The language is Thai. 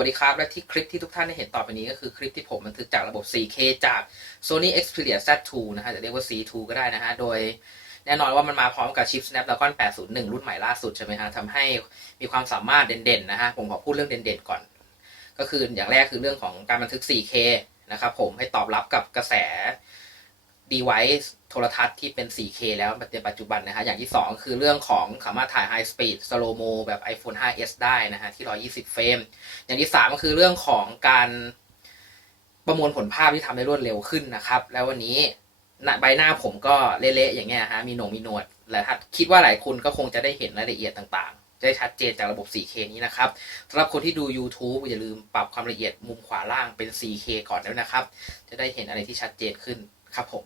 วัสดีครับ และที่คลิปที่ทุกท่านได้เห็นต่อไปนี้ก็คือคลิปที่ผมบันทึกจากระบบ 4K จาก Sony Xperia Z2 นะฮะจะเรียกว่า C2 ก็ได้นะฮะ โดยแน่นอนว่ามันมาพร้อมกับชิป Snapdragon 801 รุ่นใหม่ล่าสุดใช่ไหมฮะทำให้มีความสามารถเด่นๆนะฮะ ผมขอพูดเรื่องเด่นๆก่อน ก็คืออย่างแรกคือเรื่องของการบันทึก 4K นะครับผมให้ตอบรับกับกระแส device โทรทัศน์ที่เป็น 4K แล้วในปัจจุบันนะฮะอย่างที่ 2 คือเรื่องของสามารถถ่าย High Speed Slow Mo แบบ iPhone 5s ได้นะฮะที่ 120 เฟรม อย่างที่ 3 ก็คือเรื่องของการประมวลผลภาพที่ทำได้รวดเร็วขึ้นนะครับ แล้ววันนี้ใบหน้าผมก็เละๆอย่างเงี้ยฮะมีหนงมีหนวดและถ้าคิดว่าหลายคนก็คงจะได้เห็นรายละเอียดต่างๆ ได้ชัดเจนจากระบบ 4K นี้นะครับสำหรับคนที่ดู YouTube อย่าลืมปรับความละเอียดมุมขวาล่างเป็น 4K ก่อนด้วยนะครับ จะได้เห็นอะไรที่ชัดเจนขึ้นครับผม